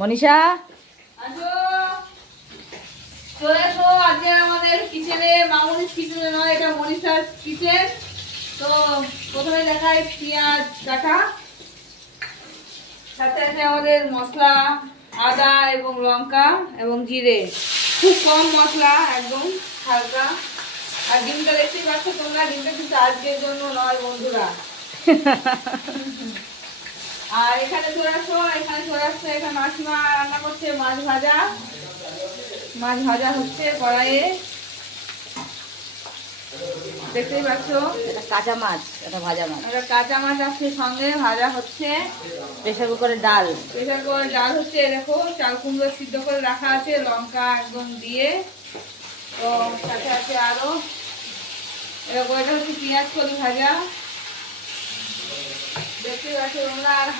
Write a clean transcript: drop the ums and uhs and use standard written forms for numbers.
মনীষা আসো চলে এসো। আজকে আমাদের কিচেনে, মামুনিস কিচেনে নয়, এটা মনীষার কিচেন। তো প্রথমে দেখাই পেঁয়াজ কাটা, সাথে আছে আমাদের মশলা, আদা এবং লঙ্কা এবং জিরে, খুব কম মশলা, একদম হালকা। আর ডিমটা দেখতেই পাচ্ছ তোমরা, ডিমটা কিন্তু আজকের জন্য নয় বন্ধুরা। আর এখানে চলে আসো, এখানে মাসিমা রান্না করছে মাছ ভাজা। মাছ ভাজা হচ্ছে কড়াইয়ে, দেখতেই পাচ্ছ। এটা কাঁচা মাছ, এটা ভাজা মাছ। একটা কাঁচা মাছ আছে সঙ্গে, ভাজা হচ্ছে। প্রেশার কুকারে ডাল, প্রেশার করে ডাল হচ্ছে, দেখো চাল কুমড়ো সিদ্ধ করে রাখা আছে, লঙ্কা একদম দিয়ে। তো সাথে আছে আরো এরকম, এটা হচ্ছে পেঁয়াজ কলি ভাজা, দেখতেই পাচ্ছ তোমরা। আর